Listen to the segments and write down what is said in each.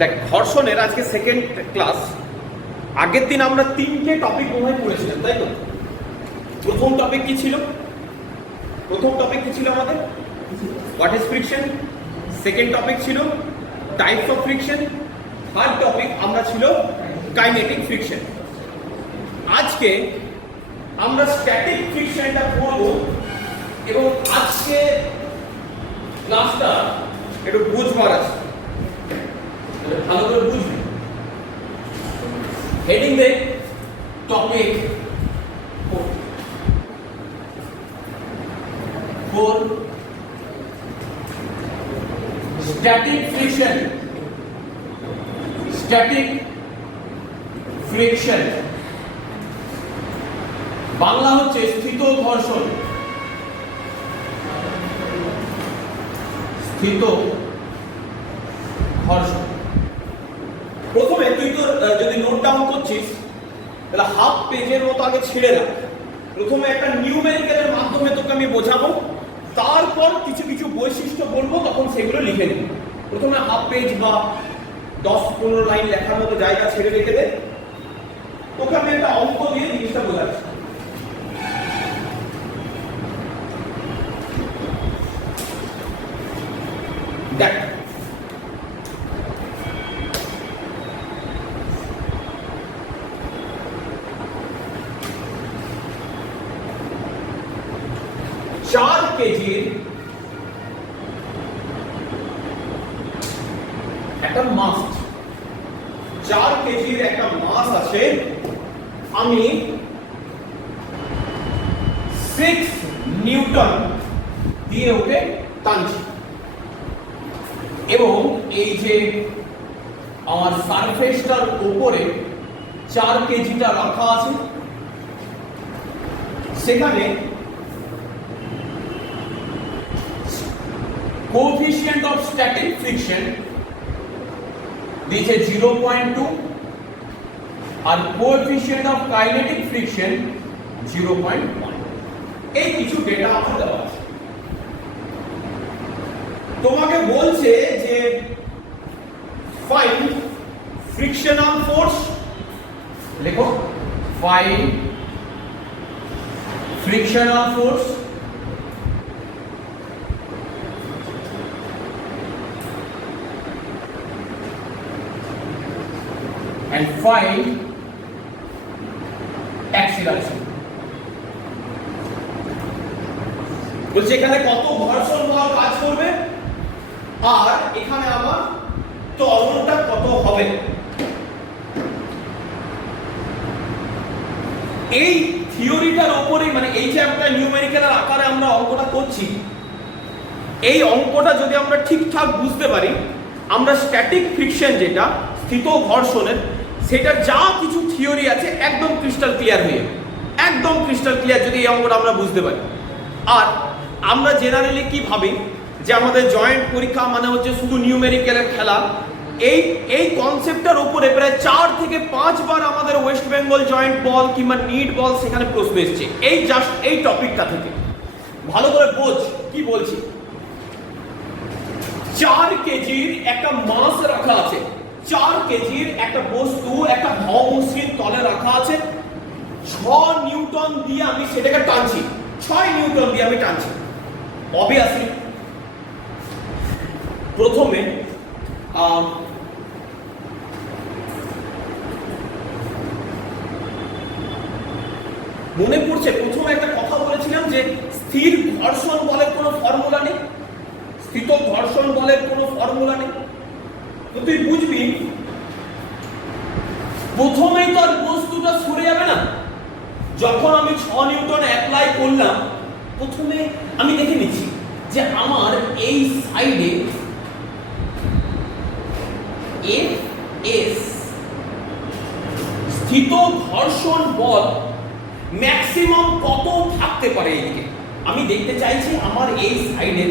দেখ ধর্ষণের আজকে সেকেন্ড ক্লাস আগের দিন আমরা তিনটে টপিক মনে হয় পড়েছিলাম তাই তো প্রথম টপিক কি ছিল প্রথম টপিক কি ছিল আমাদের what is friction second topic ছিল types of friction third topic আমরা ছিল কাইনেটিক ফ্রিকশন আজকে আমরা স্ট্যাটিক ফ্রিকশনটা পড়ব এবং আজকে ক্লাসটা একটু বুঝবার আছে ভালো করে বুঝবি হেডিং দে topic four static friction static friction Bangla হচ্ছে স্থিত ঘর্ষণ স্থিত ডাউন করছিস তাহলে হাফ পেজের মতো আগে ছেড়ে রাখ প্রথমে একটা নিউ মেরিকেলের মাধ্যমে তোকে আমি বোঝাবো তারপর কিছু কিছু বৈশিষ্ট্য বলবো তখন সেগুলো লিখে নেব প্রথমে হাফ পেজ বা দশ পনেরো লাইন লেখার মতো জায়গা ছেড়ে রেখে দে তোকে আমি একটা অঙ্ক দিয়ে জিনিসটা বোঝাচ্ছি के जी एटम मास चार के जी एटम मास अच्छे अमी ফ্রিকশন জিরো পয়েন্ট ওয়ান এই কিছু ডেটা আমার দেওয়া আছে তোমাকে বলছে যে ফাইন্ড ফ্রিকশনাল ফোর্স লেখো find frictional force and find ট্যাক্স ইরাকশন বলছি এখানে কত ঘর্ষণ বল কাজ করবে আর এখানে আমার ত্বরণটা কত হবে এই থিওরিটার ওপরেই মানে এই যে একটা নিউমেরিক্যালের আকারে আমরা অঙ্কটা করছি এই অঙ্কটা যদি আমরা ঠিকঠাক বুঝতে পারি আমরা স্ট্যাটিক ফ্রিকশন যেটা স্থিত ঘর্ষণের সেটা যা কিছু থিওরি আছে একদম ক্রিস্টাল ক্লিয়ার হয়ে একদম ক্রিস্টাল ক্লিয়ার যদি এই অঙ্কটা আমরা বুঝতে পারি আর আমরা জেনারেলি কি ভাবি যে আমাদের জয়েন্ট পরীক্ষা মানে হচ্ছে শুধু নিউমেরিক্যালের খেলা এই এই কনসেপ্টটার উপরে প্রায় চার থেকে পাঁচবার আমাদের ওয়েস্ট বেঙ্গল জয়েন্ট বল কিংবা নিট বল সেখানে প্রশ্ন এসছে এই জাস্ট এই টপিকটা থেকে ভালো করে বোঝ কি বলছি চার কেজির একটা মাছ রাখা আছে চার কেজির একটা বস্তু একটা ভমসির তলে রাখা আছে ছ নিউটন দিয়ে আমি সেটাকে টানছি ছয় নিউটন দিয়ে আমি টানছি আসি প্রথমে মনে পড়ছে প্রথমে একটা কথা বলেছিলাম যে স্থির ঘর্ষণ বলের কোনো ফর্মুলা নেই স্থিত ঘর্ষণ বলের কোনো ফর্মুলা নেই তো তুই বুঝবি প্রথমেই তো আর বস্তুটা সরে যাবে না যখন আমি ছ নিউটন অ্যাপ্লাই করলাম প্রথমে আমি দেখে নিচ্ছি যে আমার এই সাইডে এফ এস স্থিত ঘর্ষণ বল ম্যাক্সিমাম কত থাকতে পারে এদিকে আমি দেখতে চাইছি আমার এই সাইডে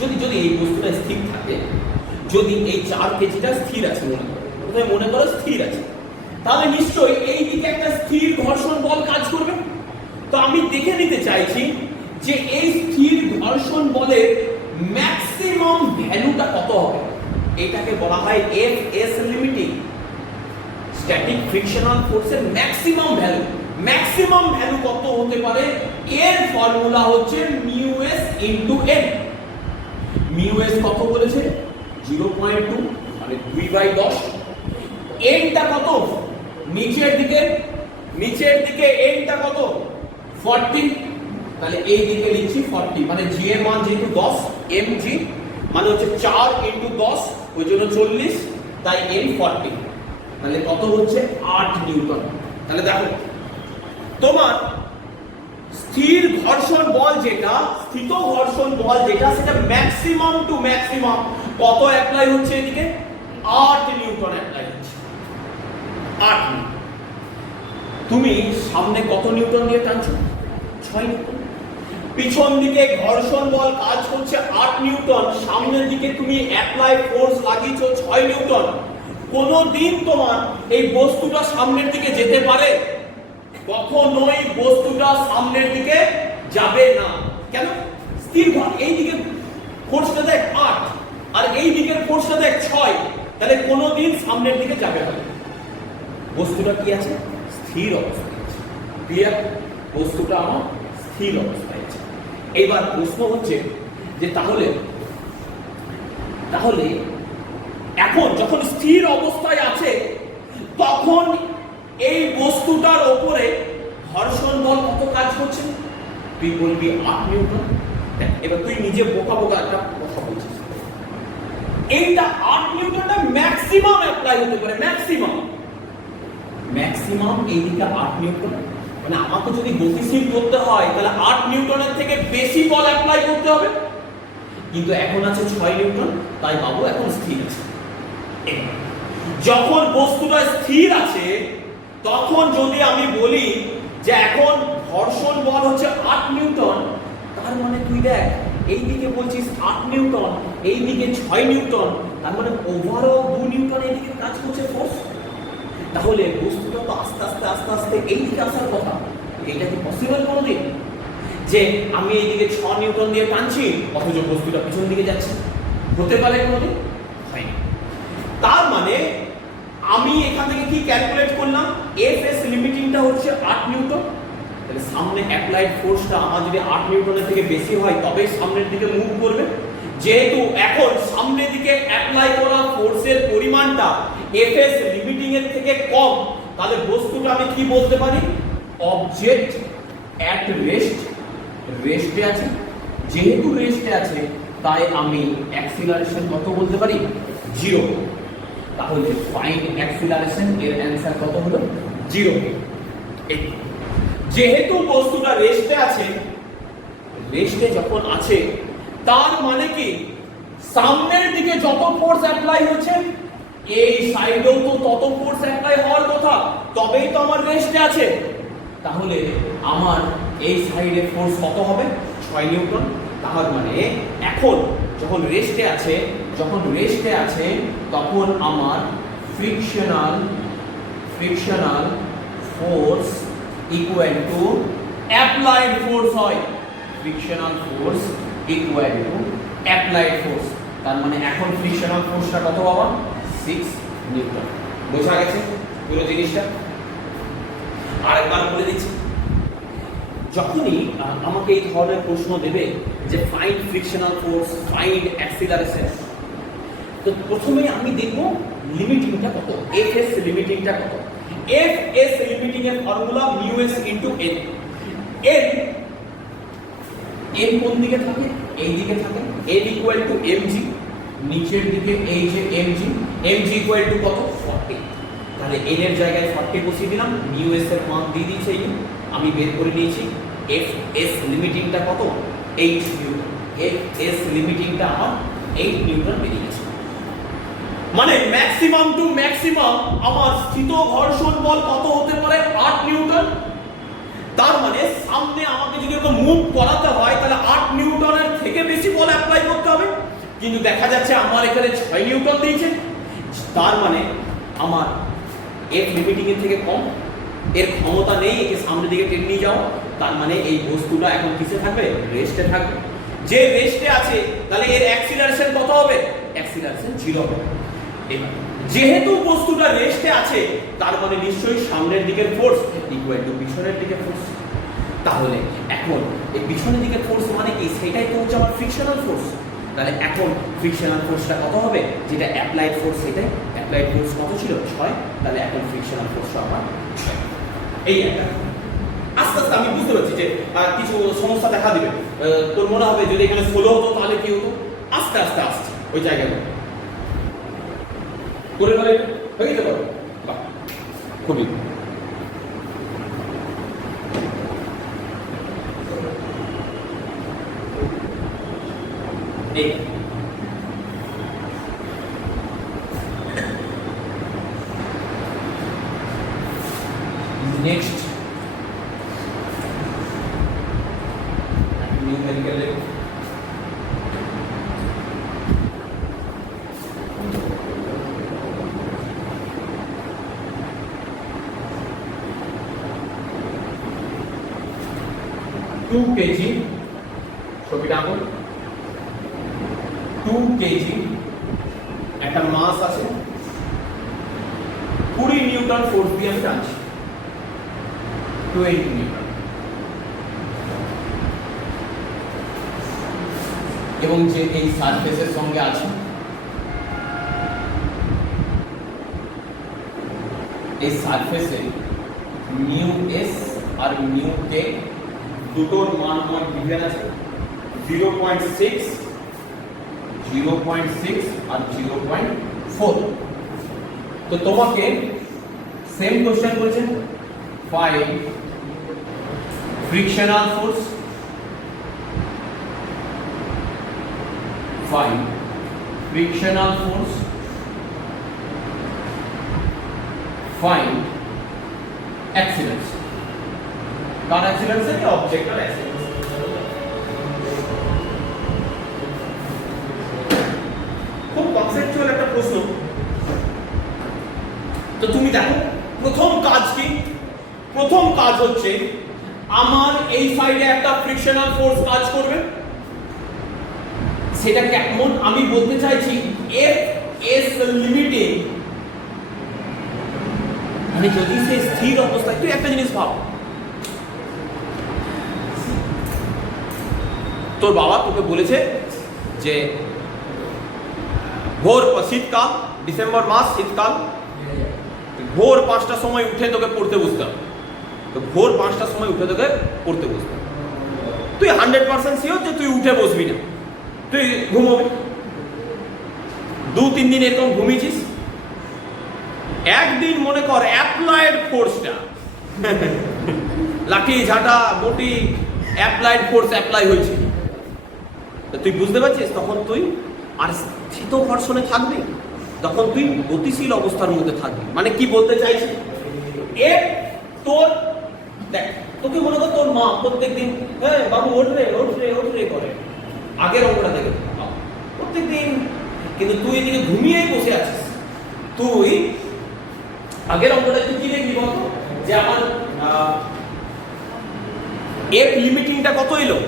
যদি যদি এই বস্তুটা স্থির থাকে যদি এই চার কেজিটা স্থির আছে মনে করো মনে করো স্থির আছে তাহলে নিশ্চয়ই এই দিকে একটা স্থির ঘর্ষণ বল কাজ করবে তো আমি দেখে নিতে চাইছি যে এই স্থির ঘর্ষণ বলের ম্যাক্সিমাম ভ্যালুটা কত হবে এটাকে বলা হয় F S limiting static frictional ফোর্সের ম্যাক্সিমাম ভ্যালু ম্যাক্সিমাম ভ্যালু কত হতে পারে এর ফর্মুলা হচ্ছে mu S into N mu S কত বলেছে জিরো পয়েন্ট টু মানে দুই বাই দশ এনটা কত নিচের দিকে নিচের দিকে এনটা কত ফর্টি তাহলে এই দিকে লিখছি ফর্টি মানে জি এর মান যেহেতু দশ এম জি মানে হচ্ছে চার ইন্টু দশ ওই জন্য চল্লিশ তাই এম ফর্টি তাহলে কত হচ্ছে আট নিউটন তাহলে দেখো তোমার স্থির ঘর্ষণ বল যেটা স্থিত ঘর্ষণ বল যেটা সেটা ম্যাক্সিমাম টু ম্যাক্সিমাম কত অ্যাপ্লাই হচ্ছে এদিকে আট নিউটন অ্যাপ্লাই হচ্ছে আট তুমি সামনে কত নিউটন দিয়ে টানছো ছয় নিউটন পিছন দিকে ঘর্ষণ বল কাজ করছে আট নিউটন সামনের দিকে তুমি অ্যাপ্লাই ফোর্স লাগিয়েছো ছয় নিউটন কোনো দিন তোমার এই বস্তুটা সামনের দিকে যেতে পারে কখনোই বস্তুটা সামনের দিকে যাবে না কেন স্থির এই এইদিকে ফোর্স দেয় আট আর এই দিকের কোর্সটা দেখ ছয় তাহলে কোনো দিন সামনের দিকে যাবে না বস্তুটা কি আছে স্থির অবস্থায় ক্লিয়ার বস্তুটা আমার স্থির অবস্থায় আছে এইবার প্রশ্ন হচ্ছে যে তাহলে তাহলে এখন যখন স্থির অবস্থায় আছে তখন এই বস্তুটার ওপরে ঘর্ষণ বল কত কাজ করছে তুই বলবি আট নিউটন এবার তুই নিজে বোকা বোকা একটা এইটা আট নিউটনটা ম্যাক্সিমাম অ্যাপ্লাই হতে পারে ম্যাক্সিমাম ম্যাক্সিমাম এইদিকে আট নিউটন মানে আমাকে যদি গতিশীল করতে হয় তাহলে আট নিউটনের থেকে বেশি বল অ্যাপ্লাই করতে হবে কিন্তু এখন আছে ছয় নিউটন তাই বাবু এখন স্থির আছে যখন বস্তুটা স্থির আছে তখন যদি আমি বলি যে এখন ঘর্ষণ বল হচ্ছে আট নিউটন তার মানে তুই দেখ এই দিকে বলছিস আট নিউটন এই দিকে ছয় নিউটন তার মানে ওভারঅল দু নিউটন এইদিকে কাজ করছে ফোর্স তাহলে বস্তুটা তো আস্তে আস্তে আস্তে আস্তে এই দিকে আসার কথা এইটা কি পসিবল কোনোদিন যে আমি এই দিকে ছ নিউটন দিয়ে টানছি অথচ বস্তুটা পিছন দিকে যাচ্ছে হতে পারে কোনোদিন হয়নি তার মানে আমি এখান থেকে কি ক্যালকুলেট করলাম এফ এস লিমিটিংটা হচ্ছে আট নিউটন তাহলে সামনে অ্যাপ্লাইড ফোর্সটা আমার যদি আট নিউটনের থেকে বেশি হয় তবে সামনের দিকে মুভ করবে যেহেতু এখন সামনের দিকে অ্যাপ্লাই করা ফোর্সের পরিমাণটা এফএস লিমিটিং এর থেকে কম তাহলে বস্তুটা আমি কি বলতে পারি অবজেক্ট অ্যাট রেস্ট রেস্টে আছে যেহেতু রেস্টে আছে তাই আমি অ্যাক্সিলারেশন কত বলতে পারি জিরো তাহলে ফাইন অ্যাক্সিলারেশন এর অ্যান্সার কত হলো জিরো এই যেহেতু বস্তুটা রেস্টে আছে রেস্টে যখন আছে তার মানে কি সামনের দিকে যত ফোর্স অ্যাপ্লাই হচ্ছে এই সাইডেও তো তত ফোর্স অ্যাপ্লাই হওয়ার কথা তবেই তো আমার রেস্টে আছে তাহলে আমার এই সাইডে ফোর্স কত হবে ছয় নিউটন তাহার মানে এখন যখন রেস্টে আছে যখন রেস্টে আছে তখন আমার frictional frictional force equal to applied force হয় frictional force equal to applied force তার মানে এখন ফ্রিকশনাল ফোর্সটা কত পাওয়া সিক্স নিউটন বোঝা গেছে পুরো জিনিসটা আরেকবার বলে দিচ্ছি যখনই আমাকে এই ধরনের প্রশ্ন দেবে যে find frictional force find acceleration তো প্রথমে আমি দেখব লিমিটিংটা কত এফ এস লিমিটিংটা কত এফ এস লিমিটিং এর formula mu S into N N N কোন দিকে থাকে এই দিকে থাকে N equal to M G নিচের দিকে এই যে M G M G equal to কত 40 তাহলে এন এর জায়গায় ফর্টি বসিয়ে দিলাম মিউ এস এর মান দিয়ে দিয়েছি আমি বের করে নিয়েছি এফ এস লিমিটিংটা কত এইট নিউটন এফ এস লিমিটিংটা আমার এইট নিউটন বেরিয়ে গেছে মানে ম্যাক্সিমাম টু ম্যাক্সিমাম আমার স্থিত ঘর্ষণ বল কত হতে পারে আট নিউটন তার মানে সামনে আমাকে যদি ওটা মুভ করাতে হয় তাহলে আট নিউটনের থেকে বেশি বল অ্যাপ্লাই করতে হবে কিন্তু দেখা যাচ্ছে আমার এখানে ছয় নিউটন দিয়েছে তার মানে আমার এর লিমিটিংয়ের থেকে কম এর ক্ষমতা নেই একে সামনের দিকে টেন নিয়ে যাও তার মানে এই বস্তুটা এখন কিসে থাকবে রেস্টে থাকবে যে রেস্টে আছে তাহলে এর অ্যাক্সিলারেশন কত হবে অ্যাক্সিলারেশন জিরো হবে যেহেতু বস্তুটা রেস্টে আছে তার মানে নিশ্চয়ই সামনের দিকের ফোর্স ইকুয়াল টু পিছনের দিকের ফোর্স তাহলে এখন এই পিছনের দিকের ফোর্স মানে কি সেটাই তো হচ্ছে আমার ফ্রিকশনাল ফোর্স তাহলে এখন ফ্রিকশনাল ফোর্সটা কত হবে যেটা অ্যাপ্লাইড ফোর্স সেটাই অ্যাপ্লাইড ফোর্স কত ছিল ছয় তাহলে এখন ফ্রিকশনাল ফোর্সটা আমার ছয় এই একটা আস্তে আস্তে আমি বুঝতে পারছি যে কিছু সমস্যা দেখা দিবে তোর মনে হবে যদি এখানে ষোলো হতো তাহলে কি হতো আস্তে আস্তে আসছে ওই জায়গাগুলো これまで、かけてもらあ、コミ মাস আছে কুড়ি নিউটন ফোর্স দিয়ে আমি টানছি টোয়েন্টি নিউটন এবং যে এই সারফেসের সঙ্গে আছে এই সার্ফেসে নিউ এস আর নিউ কে দুটোর মান আমার ডিভিশন আছে zero point six zero point six আর জিরো পয়েন্ট ফোর তো তোমাকে সেম কোশ্চেন বলছেন five frictional force find frictional force find accidents কার accidents है ऑब्जेक्ट का দেখো প্রথম কাজ কি প্রথম কাজ হচ্ছে আমার এই সাইডে একটা ফ্রিকশনাল ফোর্স কাজ করবে সেটা কেমন আমি বলতে চাইছি এফ এস লিমিটে মানে যদি সে স্থির অবস্থায় তুই একটা জিনিস ভাব তোর বাবা তোকে বলেছে যে ভোর শীতকাল ডিসেম্বর মাস শীতকাল ভোর পাঁচটার সময় উঠে তোকে পড়তে বসতাম তো ভোর পাঁচটার সময় উঠে তোকে পড়তে বসতাম তুই হান্ড্রেড পার্সেন্ট সিওর যে তুই উঠে বসবি না তুই ঘুমবি দু তিন দিন এরকম ঘুমিয়েছিস একদিন মনে কর অ্যাপ্লায়েড ফোর্সটা লাঠি ঝাঁটা বটি অ্যাপ্লাইড ফোর্স অ্যাপ্লাই হয়েছে তুই বুঝতে পারছিস তখন তুই আর স্থিত ঘর্ষণে থাকবি তখন তুই গতিশীল অবস্থার মধ্যে থাকবি মানে কি বলতে চাইছি তোর দেখ তোকে মনে কর তোর মা প্রত্যেকদিন হ্যাঁ বাবু ওঠ রে ওঠ করে আগের অঙ্গটা প্রত্যেক দিন কিন্তু তুই এদিকে ঘুমিয়ে বসে আছিস তুই আগের অঙ্গটা তুই কি দেখবি বলতো যে আমার এর লিমিটিংটা কত এলো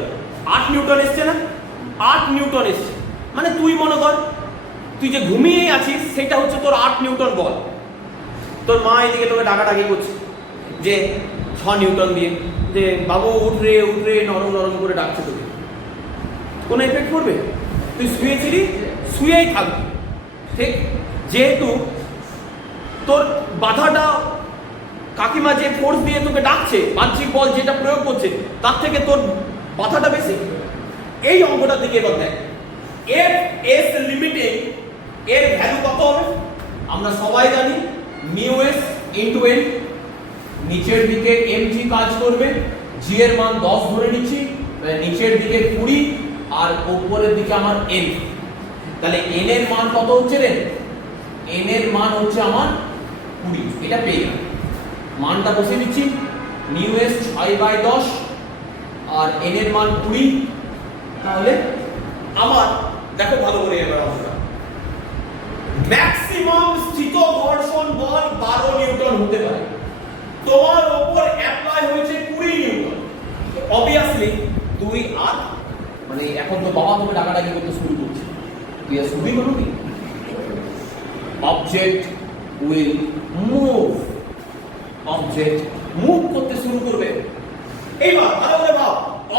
আট নিউটন এসছে না আট নিউটন এসছে মানে তুই মনে কর তুই যে ঘুমিয়ে আছিস সেটা হচ্ছে তোর আট নিউটন বল তোর মা এদিকে তোকে ডাকা ডাকি করছে যে ছ নিউটন দিয়ে যে বাবু উঠরে উঠরে নরম নরম করে ডাকছে তোকে কোনো এফেক্ট করবে তুই শুয়েছিলি শুয়েই থাকবি ঠিক যেহেতু তোর বাধাটা কাকিমা যে ফোর্স দিয়ে তোকে ডাকছে বাহ্যিক বল যেটা প্রয়োগ করছে তার থেকে তোর বাধাটা বেশি এই অঙ্কটার দিকে এবার দেখ এফ এস লিমিটেড এর ভ্যালু কত হবে আমরা সবাই জানি মিউ এস ইন্টু এন নিচের দিকে এম জি কাজ করবে জি এর মান দশ ধরে নিচ্ছি নিচের দিকে কুড়ি আর উপরের দিকে আমার এন তাহলে এন এর মান কত হচ্ছে রে এন এর মান হচ্ছে আমার কুড়ি এটা পেয়ে গেল মানটা বসে দিচ্ছি নিউ এস ছয় বাই দশ আর এন এর মান কুড়ি তাহলে আমার দেখো ভালো করে এবার ম্যাক্সিমাম স্থিত ঘর্ষণ বল বারো নিউটন হতে পারে তোমার ওপর অ্যাপ্লাই হয়েছে কুড়ি নিউটন অবভিয়াসলি তুই আর মানে এখন তো বাবা তোকে ডাকি করতে শুরু করছে তুই আর শুরুই কি object will move object move করতে শুরু করবে এইবার ভালো করে ভাব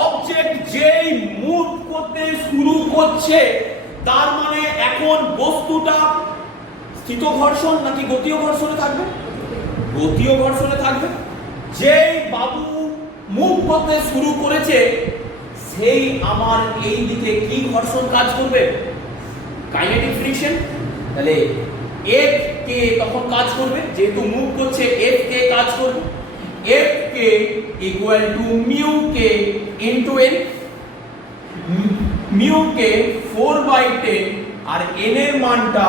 অবজেক্ট যেই মুভ করতে শুরু করছে তার মানে এখন বস্তুটা স্থিত ঘর্ষণ নাকি গতীয় ঘর্ষণে থাকবে গতীয় ঘর্ষণে থাকবে যে বাবু মুখ পথে শুরু করেছে সেই আমার এই দিকে কি ঘর্ষণ কাজ করবে কাইনেটিক ফ্রিকশন তাহলে এফ কে তখন কাজ করবে যেহেতু মুখ করছে এফ কে কাজ করবে F K equal to mu K to N mu K four by ten R N এর মানটা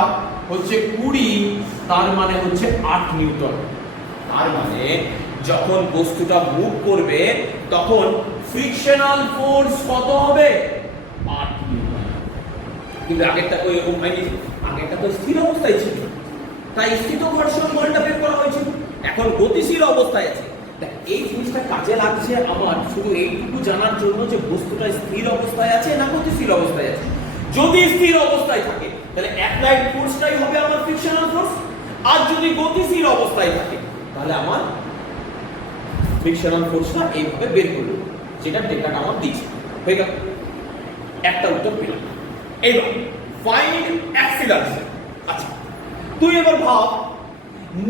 হচ্ছে কুড়ি তার মানে হচ্ছে আট নিউটন তার মানে যখন বস্তুটা মুভ করবে তখন ফ্রিকশনাল ফোর্স কত হবে আট নিউটন কিন্তু আগেরটা ওই এরকম আগেরটা তো স্থির অবস্থায় ছিল তাই স্থিত ঘর্ষণ বলটা বের করা হয়েছিল এখন গতিশীল অবস্থায় আছে এই জিনিসটা কাজে লাগছে আমার শুধু এইটুকু জানার জন্য যে বস্তুটা স্থির অবস্থায় আছে না গতিশীল অবস্থায় আছে যদি স্থির অবস্থায় থাকে তাহলে অ্যাপ্লাইড ফোর্সটাই হবে আমার ফ্রিকশনাল ফোর্স আর যদি গতিশীল অবস্থায় থাকে তাহলে আমার ফ্রিকশনাল ফোর্সটা এইভাবে বের করলো যেটা ডেটাটা আমার দিয়েছে হয়ে গেল একটা উত্তর পেলাম এবার ফাইন্ড অ্যাক্সিলারেশন আচ্ছা তুই এবার ভাব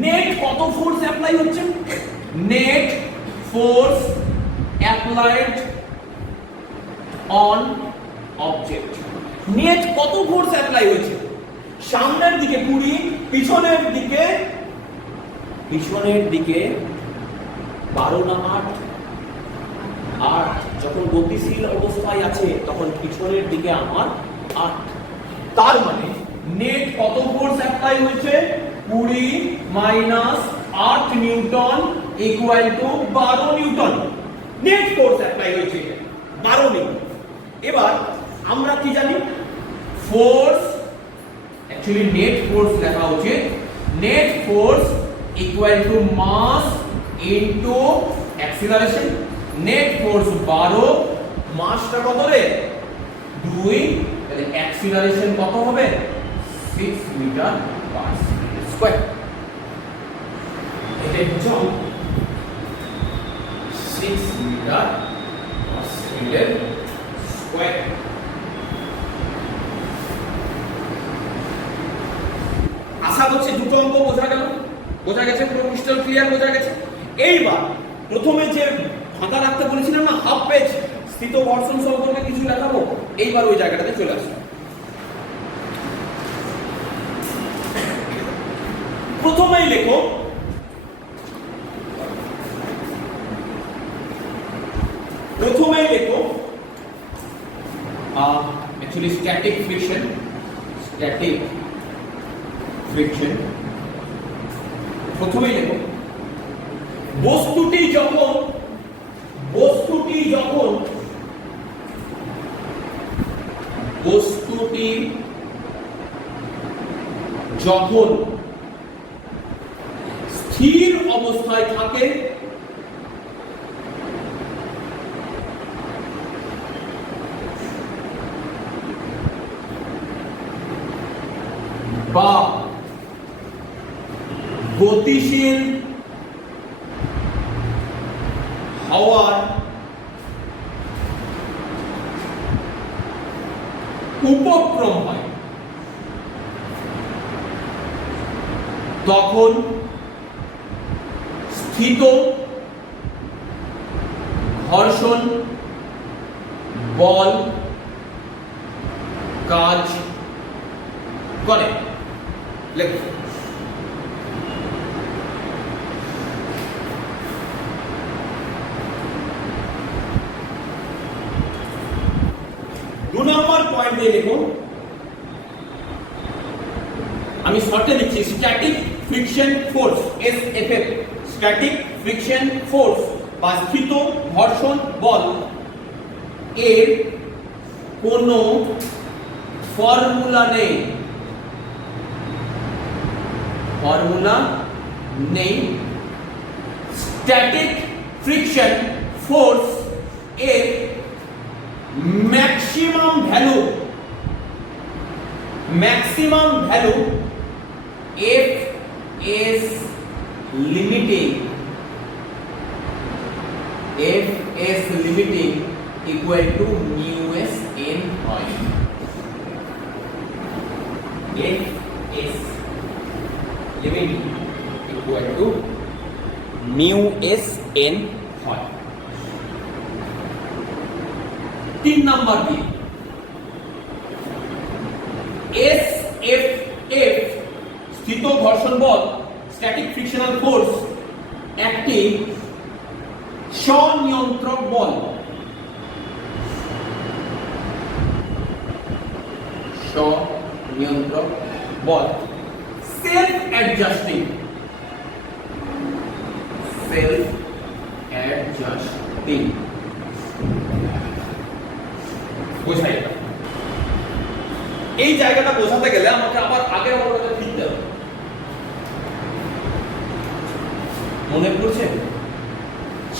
নেট কত ফোর্স অ্যাপ্লাই হচ্ছে net force applied on object net কত ফোর্স অ্যাপ্লাই হয়েছে সামনের দিকে কুড়ি পিছনের দিকে পিছনের দিকে বারো না আট আট যখন গতিশীল অবস্থায় আছে তখন পিছনের দিকে আমার আট তার মানে নেট কত ফোর্স অ্যাপ্লাই হয়েছে কুড়ি মাইনাস আট নিউটন ইকুয়াল টু বারো নিউটন নেট ফোর্স অ্যাপ্লাই হয়েছে বারো নিউটন এবার আমরা কি জানি ফোর্স অ্যাকচুয়ালি নেট ফোর্স লেখা উচিত net force equal to mass into acceleration net force 12 মাসটা কত রে 2 তাহলে অ্যাক্সিলারেশন কত হবে 6 মিটার পার সেকেন্ড স্কয়ার এটা হচ্ছে 6 মিটার পার সেকেন্ড স্কয়ার আশা হচ্ছে দুটো অঙ্ক বোঝা গেল বোঝা গেছে পুরো ক্রিস্টাল ক্লিয়ার বোঝা গেছে এইবার প্রথমে যে ফাঁকা রাখতে বলেছিলাম না হাফ পেজ স্থিত বর্ষণ সম্পর্কে কিছু লেখাবো এইবার ওই জায়গাটাতে চলে আসবো প্রথমেই লেখো প্রথমেই লেখো অ্যাকচুয়ালি স্ট্যাটিক ফিকশন স্ট্যাটিক প্রথমেই বস্তুটি যখন বস্তুটি যখন বস্তুটি যখন স্থির অবস্থায় থাকে বা গতিশীল হওয়ার পয়েন্ট দিয়ে লিখো আমি শর্টে লিখছি static friction force S F F static friction force বা স্থিত ঘর্ষণ বল এর কোনো ফর্মুলা নেই ফর্মুলা নেই স্ট্যাটিক ফ্রিকশন ফোর্স এর maximum value f is limiting equal to mu s n point. F is limiting equal to mu s n point. তিন number বিয়ে এস এফ এফ স্থিত ঘর্ষণ বল স্ট্যাটিক ফ্রিকশনাল ফোর্স একটি স্বনিয়ন্ত্রক বল স্বনিয়ন্ত্রক বল সেলফ অ্যাডজাস্টিং সেলফ অ্যাডজাস্টিং বোঝাই এটা এই জায়গাটা বোঝাতে গেলে আমাকে আবার আগের অবস্থাটা ফিরতে হবে মনে পড়ছে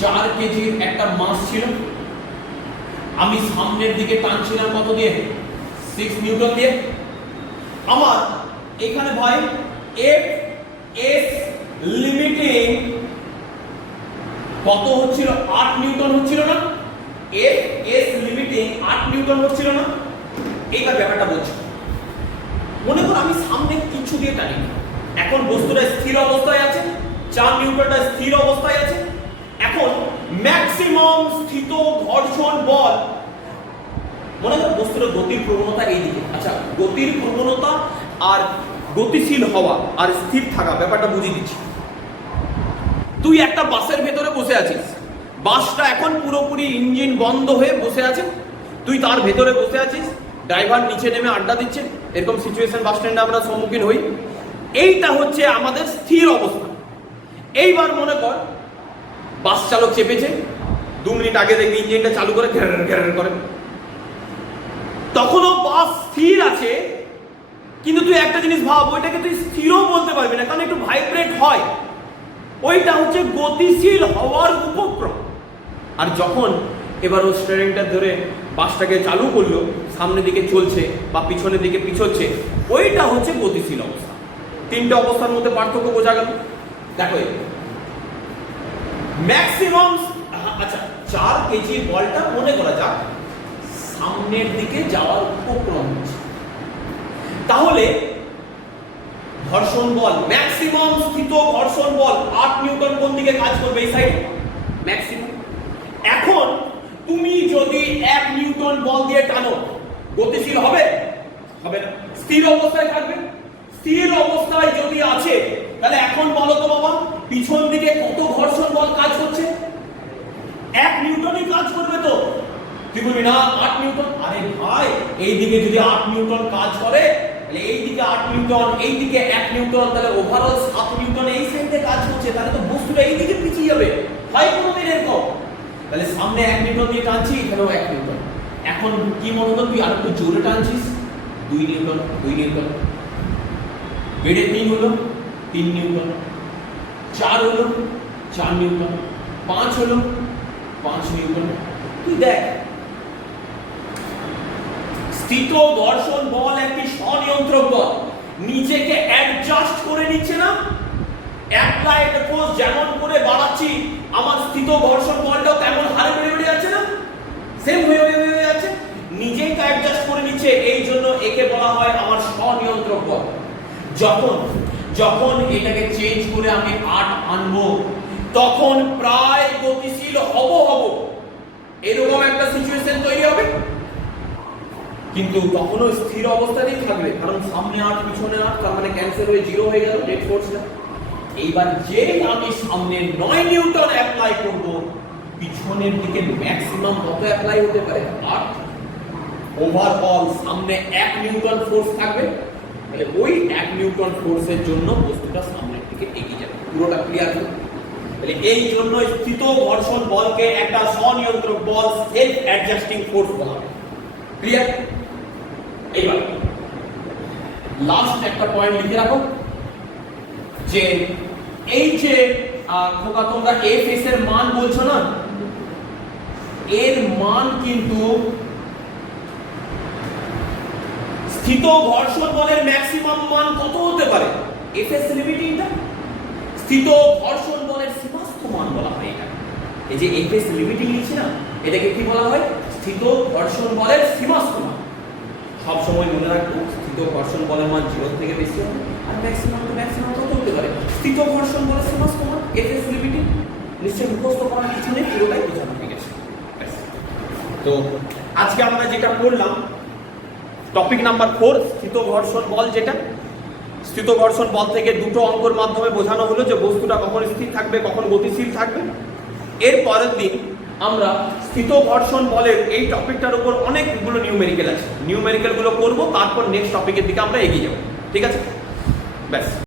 চার কেজির একটা মাস ছিল আমি সামনের দিকে টানছিলাম কত দিয়ে সিক্স নিউটন দিয়ে আমার এখানে ভাই এফ এস লিমিটিং কত হচ্ছিল আট নিউটন হচ্ছিল না এফ এস লিমিটিং আট নিউটন লোড না এইবার ব্যাপারটা বলছি মনে করো আমি সামনে কিছু দিয়ে টানি এখন বস্তুটা স্থির অবস্থায় আছে চার নিউটনটা স্থির অবস্থায় আছে এখন ম্যাক্সিমাম স্থিত ঘর্ষণ বল মনে করো বস্তুর গতির প্রবণতা এইদিকে আচ্ছা গতির প্রবণতা আর গতিশীল হওয়া আর স্থির থাকা ব্যাপারটা বুঝিয়ে দিচ্ছি তুই একটা বাসের ভেতরে বসে আছিস বাসটা এখন পুরোপুরি ইঞ্জিন বন্ধ হয়ে বসে আছে তুই তার ভেতরে বসে আছিস ড্রাইভার নিচে নেমে আড্ডা দিচ্ছে এরকম সিচুয়েশন বাস স্ট্যান্ডে আমরা সম্মুখীন হই এইটা হচ্ছে আমাদের স্থির অবস্থা এইবার মনে কর বাস চালক চেপেছে দু মিনিট আগে দেখবি ইঞ্জিনটা চালু করে ঘেরার ঘেরার করে তখনও বাস স্থির আছে কিন্তু তুই একটা জিনিস ভাব ওইটাকে তুই স্থিরও বলতে পারবি না কারণ একটু ভাইব্রেট হয় ওইটা হচ্ছে গতিশীল হওয়ার উপক্রম আর যখন এবার ও স্টেয়ারিংটা ধরে বাসটাকে চালু করলো সামনের দিকে চলছে বা পিছনের দিকে পিছোচ্ছে ওইটা হচ্ছে গতিশীল অবস্থা তিনটা অবস্থার মধ্যে পার্থক্য বোঝা গেল দেখো ম্যাক্সিমাম আচ্ছা চার কেজি বলটা মনে করা যাক সামনের দিকে যাওয়ার উপক্রম হচ্ছে তাহলে ঘর্ষণ বল ম্যাক্সিমাম স্থিত ঘর্ষণ বল আট নিউটন কোন দিকে কাজ করবে এই সাইড ম্যাক্সিমাম এখন তুমি যদি এক নিউটন বল দিয়ে টানো গতিশীল হবে হবে না স্থির অবস্থায় থাকবে স্থির অবস্থায় যদি আছে তাহলে এখন বলো তো বাবা পিছন দিকে কত ঘর্ষণ বল কাজ করছে এক নিউটনই কাজ করবে তো তুই বলবি না আট নিউটন আরে ভাই এই দিকে যদি আট নিউটন কাজ করে তাহলে এই দিকে আট নিউটন এই দিকে এক নিউটন তাহলে ওভারঅল সাত নিউটন এই সেন্টে কাজ করছে তাহলে তো বস্তুটা এই দিকে পিছিয়ে যাবে ভাই কোনো দিনের তাহলে সামনে এক নিউটন দিয়ে টানছি এখানেও এক নিউটন এখন কি মনে কর তুই আর একটু জোরে টানছিস দুই নিউটন দুই নিউটন বেড়ে তিন হলো তিন নিউটন চার হলো চার নিউটন পাঁচ হলো পাঁচ নিউটন তুই দেখ স্থিত দর্শন বল একটি স্বনিয়ন্ত্রক বল নিজেকে অ্যাডজাস্ট করে নিচ্ছে না অ্যাপ্লাইড ফোর্স যেমন করে বাড়াচ্ছি আমার স্থিত ঘর্ষণ বলটাও তেমন হারে বেড়ে বেড়ে যাচ্ছে না সেম হয়ে হয়ে হয়ে যাচ্ছে নিজেই তো অ্যাডজাস্ট করে নিচ্ছে এই জন্য একে বলা হয় আমার স্বনিয়ন্ত্রক বল যখন যখন এটাকে চেঞ্জ করে আমি আট আনবো তখন প্রায় গতিশীল হব হব এরকম একটা সিচুয়েশন তৈরি হবে কিন্তু তখনও স্থির অবস্থাতেই থাকবে কারণ সামনে আট পিছনে আট তার মানে ক্যান্সেল হয়ে জিরো হয়ে গেল নেট ফোর্সটা এইবার যেই আমি সামনে নয় নিউটন অ্যাপ্লাই করব পিছনের দিকে ম্যাক্সিমাম কত অ্যাপ্লাই হতে পারে আর ওভারঅল সামনে এক নিউটন ফোর্স থাকবে তাহলে ওই এক নিউটন ফোর্সের জন্য বস্তুটা সামনের দিকে এগিয়ে যাবে পুরোটা ক্লিয়ার তাহলে এই জন্য স্থিত ঘর্ষণ বলকে একটা স্বনিয়ন্ত্রক বল সেলফ অ্যাডজাস্টিং ফোর্স বলা হয় ক্লিয়ার এইবার লাস্ট একটা পয়েন্ট লিখে রাখো যে এই যে খোকা তোমরা এফ এস এর মান বলছো না এর মান কিন্তু স্থিত ঘর্ষণ বলের ম্যাক্সিমাম মান কত হতে পারে এফ এস লিমিটিংটা স্থিত ঘর্ষণ বলের সীমাস্থ মান বলা হয় এটা এই যে এফ এস লিমিটিং লিখছি না এটাকে কি বলা হয় স্থিত ঘর্ষণ বলের সীমাস্থ মান সবসময় মনে রাখবো স্থিত ঘর্ষণ বলের মান জীবন থেকে বেশি হবে আর ম্যাক্সিমাম তো ম্যাক্সিমাম স্থিত ঘর্ষণ বলে সমাজ তোমার এফ এস লিমিটিং নিশ্চয়ই মুখস্থ করার কিছু নেই পুরোটাই বোঝানো হয়ে গেছে তো আজকে আমরা যেটা করলাম টপিক নাম্বার ফোর স্থিত ঘর্ষণ বল যেটা স্থিত ঘর্ষণ বল থেকে দুটো অঙ্কর মাধ্যমে বোঝানো হলো যে বস্তুটা কখন স্থির থাকবে কখন গতিশীল থাকবে এর পরের দিন আমরা স্থিত ঘর্ষণ বলের এই টপিকটার উপর অনেকগুলো নিউমেরিক্যাল আছে নিউমেরিক্যালগুলো করবো তারপর নেক্সট টপিকের দিকে আমরা এগিয়ে যাবো ঠিক আছে ব্যাস